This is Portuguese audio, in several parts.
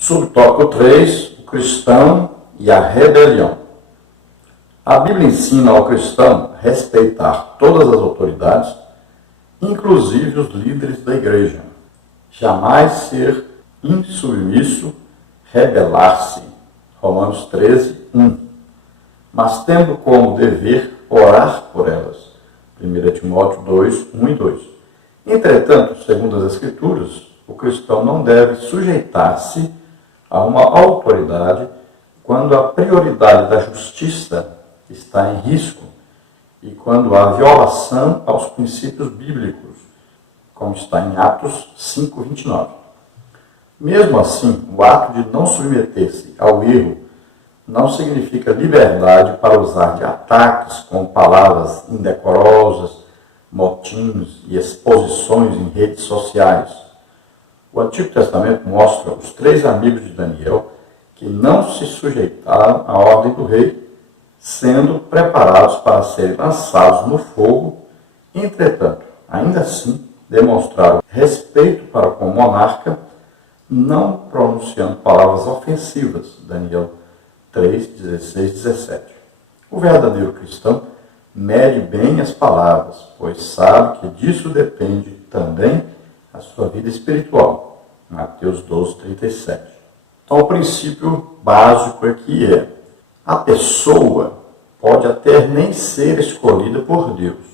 Subtópico 3, o cristão e a rebelião. A Bíblia ensina ao cristão respeitar todas as autoridades, inclusive os líderes da igreja. Jamais ser insubmisso, rebelar-se. Romanos 13, 1. Mas tendo como dever orar por elas. 1 Timóteo 2, 1 e 2. Entretanto, segundo as Escrituras, o cristão não deve sujeitar-se a uma autoridade quando a prioridade da justiça está em risco e quando há violação aos princípios bíblicos, como está em Atos 5, 29. Mesmo assim, o ato de não submeter-se ao erro não significa liberdade para usar de ataques com palavras indecorosas, motins e exposições em redes sociais. O Antigo Testamento mostra os 3 amigos de Daniel que não se sujeitaram à ordem do rei, sendo preparados para serem lançados no fogo. Entretanto, ainda assim, demonstraram respeito para com o monarca, não pronunciando palavras ofensivas. Daniel 3, 16, 17. O verdadeiro cristão mede bem as palavras, pois sabe que disso depende também a sua vida espiritual. Mateus 12, 37. Então, o princípio básico aqui é: a pessoa pode até nem ser escolhida por Deus,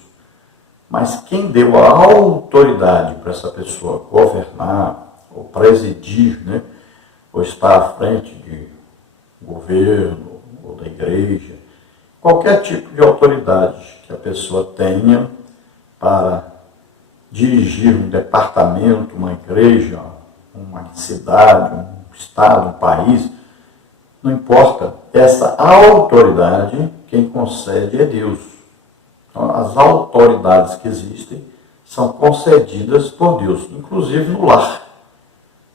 mas quem deu a autoridade para essa pessoa governar, ou presidir, ou estar à frente de governo, ou da igreja, qualquer tipo de autoridade que a pessoa tenha para dirigir um departamento, uma igreja, uma cidade, um estado, um país, não importa, essa autoridade quem concede é Deus. Então, as autoridades que existem são concedidas por Deus, inclusive no lar.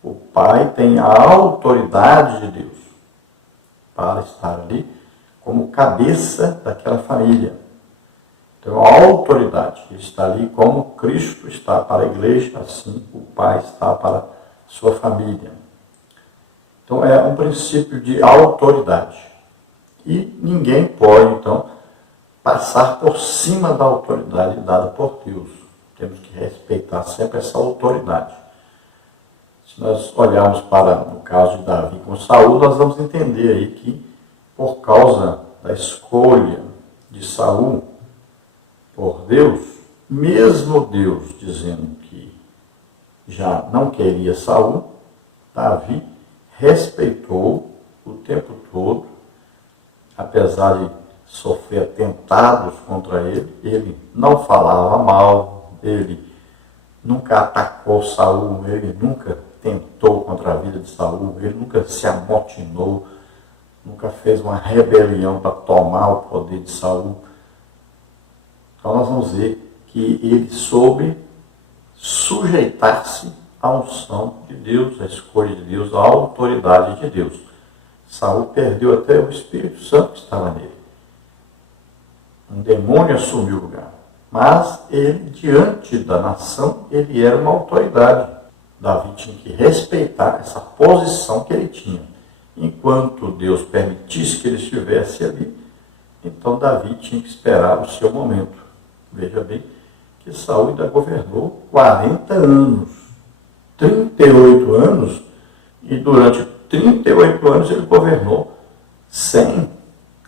O pai tem a autoridade de Deus para estar ali como cabeça daquela família. Então, a autoridade está ali como Cristo está para a igreja, assim o pai está para a sua família. Então, é um princípio de autoridade. E ninguém pode, então, passar por cima da autoridade dada por Deus. Temos que respeitar sempre essa autoridade. Se nós olharmos para, no caso de Davi com Saul, nós vamos entender aí que, por causa da escolha de Saul por Deus, mesmo Deus dizendo que já não queria Saul, Davi respeitou o tempo todo, apesar de sofrer atentados contra ele, ele não falava mal, ele nunca atacou Saul, ele nunca tentou contra a vida de Saul, ele nunca se amotinou, nunca fez uma rebelião para tomar o poder de Saul. Então nós vamos ver que ele soube sujeitar-se à unção de Deus, à escolha de Deus, à autoridade de Deus. Saul perdeu até o Espírito Santo que estava nele. Um demônio assumiu o lugar. Mas ele, diante da nação, ele era uma autoridade. Davi tinha que respeitar essa posição que ele tinha. Enquanto Deus permitisse que ele estivesse ali, então Davi tinha que esperar o seu momento. Veja bem que Saul ainda governou 40 anos, 38 anos, e durante 38 anos ele governou sem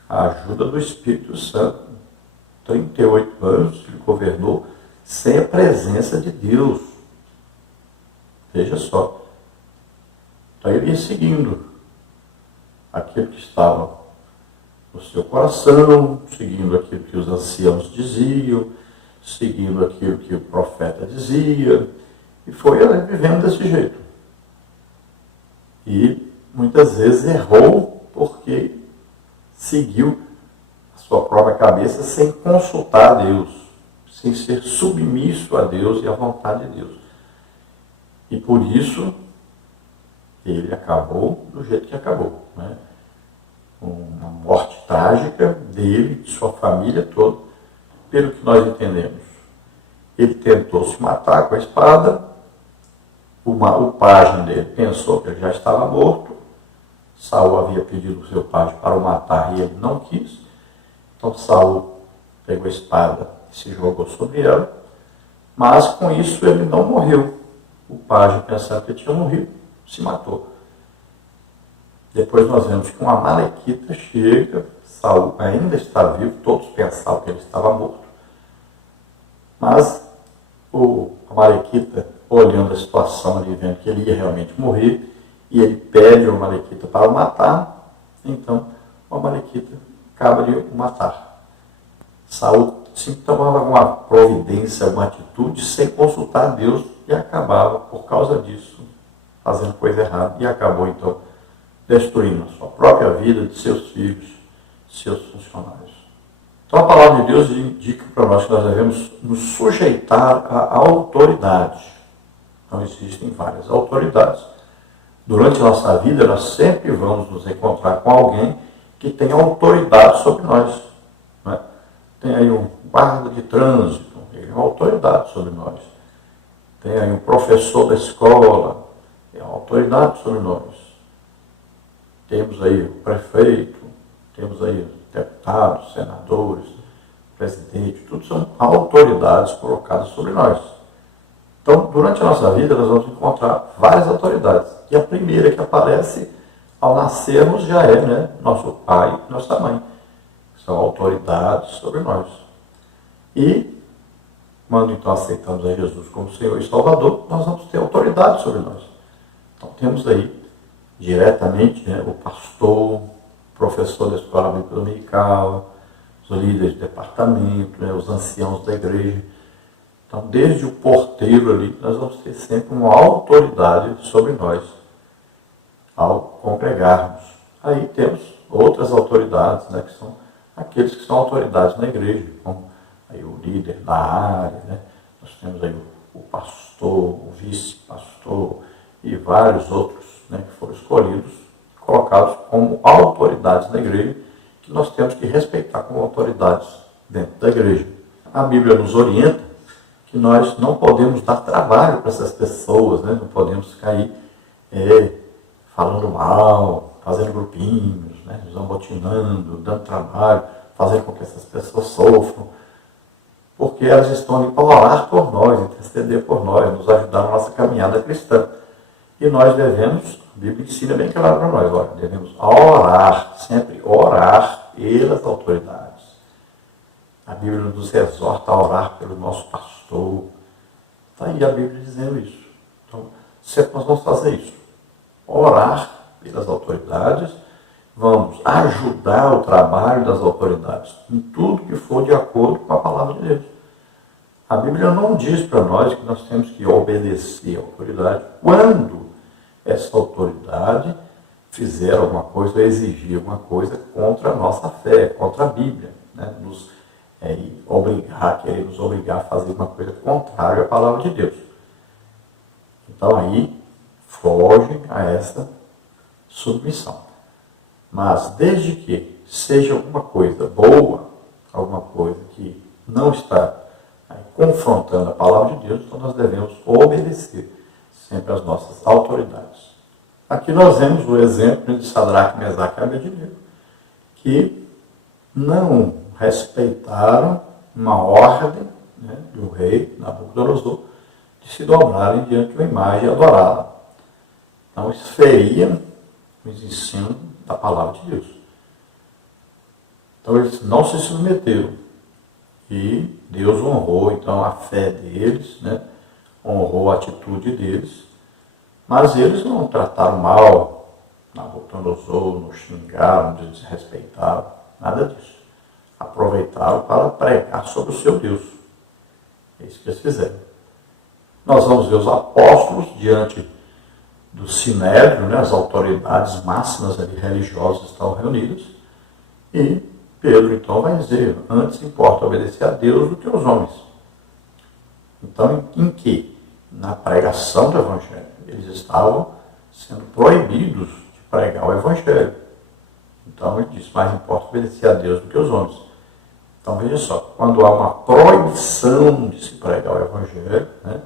a ajuda do Espírito Santo. 38 anos ele governou sem a presença de Deus. Veja só. Então ele ia seguindo aquilo que estava no seu coração, seguindo aquilo que os anciãos diziam, seguindo aquilo que o profeta dizia, e foi vivendo desse jeito. E muitas vezes errou porque seguiu a sua própria cabeça sem consultar a Deus, sem ser submisso a Deus e à vontade de Deus. E por isso ele acabou do jeito que acabou, uma morte trágica dele, de sua família toda, pelo que nós entendemos. Ele tentou se matar com a espada, o pajem dele pensou que ele já estava morto, Saul havia pedido ao seu pai para o matar e ele não quis. Então Saul pegou a espada e se jogou sobre ela, mas com isso ele não morreu. O pajem, pensando que ele tinha morrido, se matou. Depois nós vemos que um amalequita chega, Saul ainda está vivo, todos pensavam que ele estava morto. Mas o amalequita, olhando a situação ali, vendo que ele ia realmente morrer, e ele pede o amalequita para o matar, então o amalequita acaba de o matar. Saul sempre tomava alguma providência, alguma atitude, sem consultar a Deus, e acabava, por causa disso, fazendo coisa errada, e acabou então destruindo a sua própria vida, de seus filhos, seus funcionários. Então a palavra de Deus indica para nós que nós devemos nos sujeitar à autoridade. Então existem várias autoridades. Durante a nossa vida, nós sempre vamos nos encontrar com alguém que tem autoridade sobre nós. Né? Tem aí um guarda de trânsito, ele é uma autoridade sobre nós. Tem aí um professor da escola, é uma autoridade sobre nós. Temos aí o prefeito, temos aí os deputados, senadores, presidente, tudo são autoridades colocadas sobre nós. Então, durante a nossa vida, nós vamos encontrar várias autoridades. E a primeira que aparece ao nascermos já é, né, nosso pai e nossa mãe. São autoridades sobre nós. E, quando então aceitamos a Jesus como Senhor e Salvador, nós vamos ter autoridade sobre nós. Então, temos aí, diretamente, né, o pastor, o professor da escola bíblica dominical, os líderes de departamento, né, os anciãos da igreja. Então, desde o porteiro ali, nós vamos ter sempre uma autoridade sobre nós ao congregarmos. Aí temos outras autoridades, né, que são aqueles que são autoridades na igreja, como aí o líder da área, né? Nós temos aí o pastor, o vice-pastor e vários outros, né, que foram escolhidos, colocados como autoridades na igreja, que nós temos que respeitar como autoridades dentro da igreja. A Bíblia nos orienta que nós não podemos dar trabalho para essas pessoas, né? Não podemos cair falando mal, fazendo grupinhos, né? Desamotinando, dando trabalho, fazendo com que essas pessoas sofram, porque elas estão ali para orar por nós, interceder por nós, nos ajudar na nossa caminhada cristã. E nós devemos, a Bíblia ensina bem claro para nós, olha, devemos orar, sempre orar pelas autoridades. A Bíblia nos exorta a orar pelo nosso pastor. Está aí a Bíblia dizendo isso. Então, sempre nós vamos fazer isso. Orar pelas autoridades, vamos ajudar o trabalho das autoridades em tudo que for de acordo com a palavra de Deus. A Bíblia não diz para nós que nós temos que obedecer à autoridade quando essa autoridade fizer alguma coisa ou exigir alguma coisa contra a nossa fé, contra a Bíblia, né? Querer nos obrigar a fazer uma coisa contrária à palavra de Deus. Então aí foge a essa submissão. Mas desde que seja alguma coisa boa, alguma coisa que não está confrontando a palavra de Deus, então nós devemos obedecer sempre às nossas autoridades. Aqui nós vemos o exemplo de Sadraque, Mesaque e Abednego, que não respeitaram uma ordem, né, do rei Nabucodonosor de se dobrarem diante de uma imagem e adorá-la. Então isso feria os ensinos da palavra de Deus. Então eles não se submeteram. E Deus honrou então a fé deles, né? Honrou a atitude deles, mas eles não trataram mal Nabucodonosor, não xingaram, não desrespeitaram, nada disso. Aproveitaram para pregar sobre o seu Deus. É isso que eles fizeram. Nós vamos ver os apóstolos diante do Sinédrio, né? As autoridades máximas ali, religiosas estão reunidas, e Pedro então vai dizer, antes importa obedecer a Deus do que aos homens. Então, em que? Na pregação do Evangelho. Eles estavam sendo proibidos de pregar o Evangelho. Então, ele diz, mais importa obedecer a Deus do que aos homens. Então, veja só, quando há uma proibição de se pregar o Evangelho, né,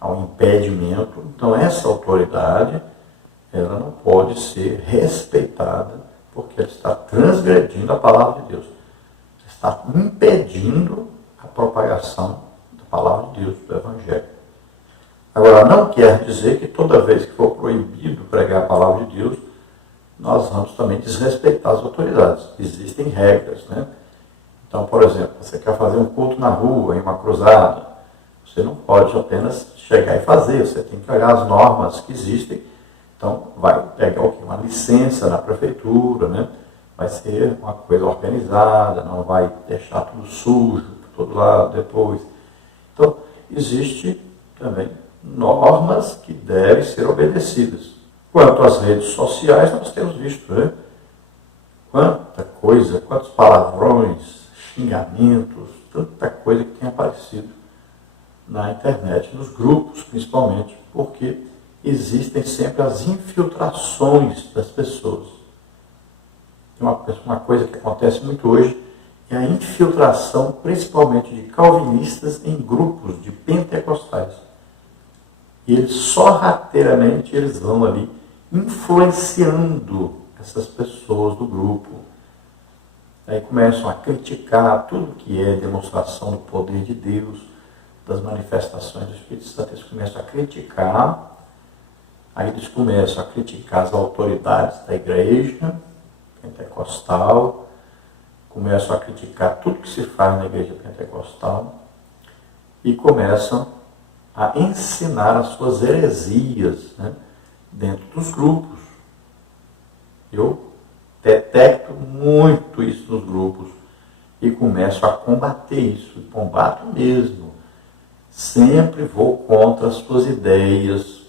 há um impedimento, então essa autoridade, ela não pode ser respeitada, porque ela está transgredindo a palavra de Deus. Está impedindo a propagação da palavra de Deus, do Evangelho. Agora, não quer dizer que toda vez que for proibido pregar a palavra de Deus, nós vamos também desrespeitar as autoridades. Existem regras, né? Então, por exemplo, você quer fazer um culto na rua, em uma cruzada, você não pode apenas chegar e fazer, você tem que olhar as normas que existem. Então, vai pegar o quê? Uma licença na prefeitura, né? Vai ser uma coisa organizada, não vai deixar tudo sujo por todo lado depois. Então, existe também normas que devem ser obedecidas. Quanto às redes sociais, nós temos visto, né? Quanta coisa, quantos palavrões, xingamentos, tanta coisa que tem aparecido na internet, nos grupos principalmente, porque existem sempre as infiltrações das pessoas. Tem uma coisa que acontece muito hoje, é a infiltração principalmente de calvinistas em grupos de pentecostais. E eles sorrateiramente eles vão ali influenciando essas pessoas do grupo. Aí começam a criticar tudo que é demonstração do poder de Deus, das manifestações do Espírito Santo. Eles começam a criticar, aí eles começam a criticar as autoridades da igreja pentecostal, começam a criticar tudo que se faz na igreja pentecostal e começam a ensinar as suas heresias, né, dentro dos grupos. Eu detecto muito isso nos grupos e começo a combater isso, combato mesmo. Sempre vou contra as suas ideias,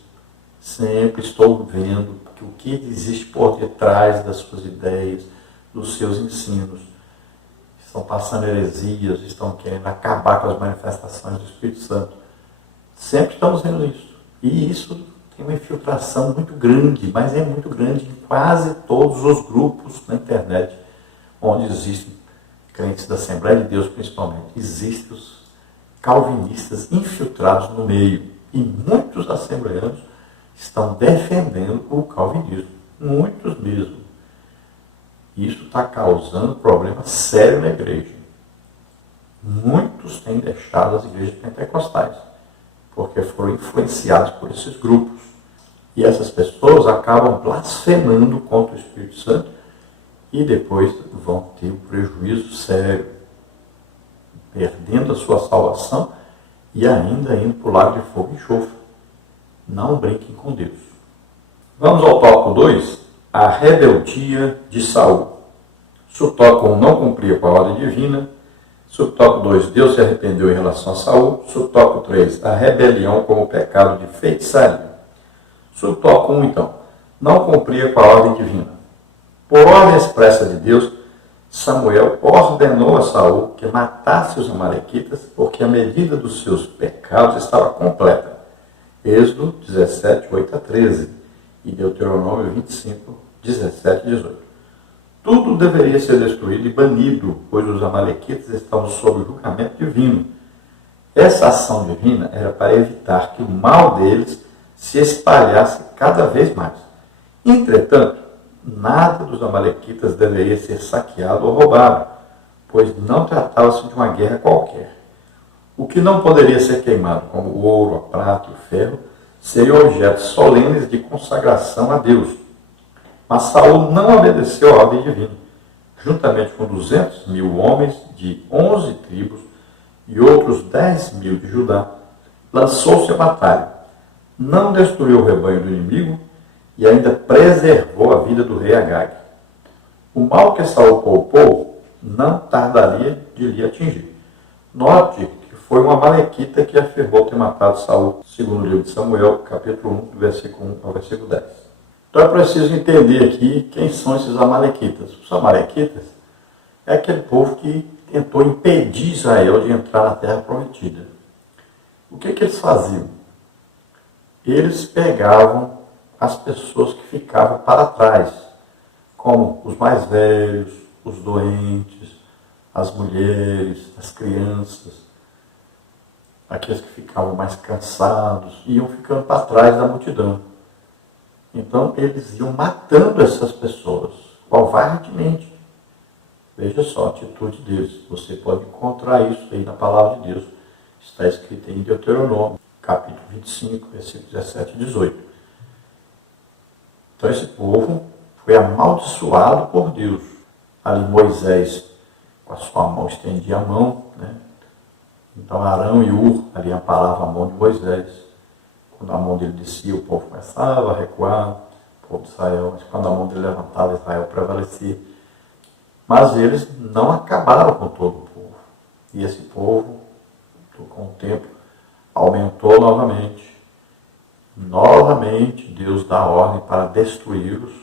sempre estou vendo que o que existe por detrás das suas ideias, dos seus ensinos. Estão passando heresias, estão querendo acabar com as manifestações do Espírito Santo. Sempre estamos vendo isso. E isso tem uma infiltração muito grande, mas é muito grande em quase todos os grupos na internet, onde existem crentes da Assembleia de Deus, principalmente. Existem os calvinistas infiltrados no meio. E muitos assembleanos estão defendendo o calvinismo. Muitos mesmo. Isso está causando problema sério na igreja. Muitos têm deixado as igrejas pentecostais, porque foram influenciados por esses grupos. E essas pessoas acabam blasfemando contra o Espírito Santo e depois vão ter um prejuízo sério, perdendo a sua salvação e ainda indo para o lago de fogo e enxofre. Não brinquem com Deus. Vamos ao tópico 2, a rebeldia de Saul. Subtópico 1, não cumpria com a ordem divina. Subtópico 2, Deus se arrependeu em relação a Saul. Subtópico 3, a rebelião como pecado de feitiçaria. Subtópico 1, então, não cumpria com a ordem divina. Por ordem expressa de Deus, Samuel ordenou a Saul que matasse os amalequitas, porque a medida dos seus pecados estava completa. Êxodo 17, 8 a 13 e Deuteronômio 25, 17 e 18. Tudo deveria ser destruído e banido, pois os amalequitas estavam sob o julgamento divino. Essa ação divina era para evitar que o mal deles se espalhasse cada vez mais. Entretanto, nada dos amalequitas deveria ser saqueado ou roubado, pois não tratava-se de uma guerra qualquer. O que não poderia ser queimado, como o ouro, a prata e o ferro, seriam objetos solenes de consagração a Deus. Mas Saul não obedeceu à ordem divina. Juntamente com 200.000 homens de 11 tribos e outros 10.000 de Judá, lançou-se à batalha. Não destruiu o rebanho do inimigo e ainda preservou a vida do rei Agag. O mal que Saul poupou não tardaria de lhe atingir. Note que foi uma amalequita que afirmou ter matado Saul, segundo o livro de Samuel, capítulo 1, do versículo 1 ao versículo 10. Então é preciso entender aqui quem são esses amalequitas. Os amalequitas é aquele povo que tentou impedir Israel de entrar na terra prometida. O que eles faziam? Eles pegavam as pessoas que ficavam para trás, como os mais velhos, os doentes, as mulheres, as crianças, aqueles que ficavam mais cansados, iam ficando para trás da multidão. Então eles iam matando essas pessoas, covardemente. Veja só a atitude deles. Você pode encontrar isso aí na palavra de Deus. Está escrito em Deuteronômio, capítulo 25, versículos 17 e 18. Então esse povo foi amaldiçoado por Deus. Ali Moisés, com a sua mão, estendia a mão, né? Então Arão e Ur ali amparavam a mão de Moisés. Quando a mão dele descia, o povo começava a recuar, o povo de Israel. Mas quando a mão dele levantava, Israel prevalecia. Mas eles não acabaram com todo o povo. E esse povo, com o tempo, aumentou novamente. Novamente, Deus dá ordem para destruí-los.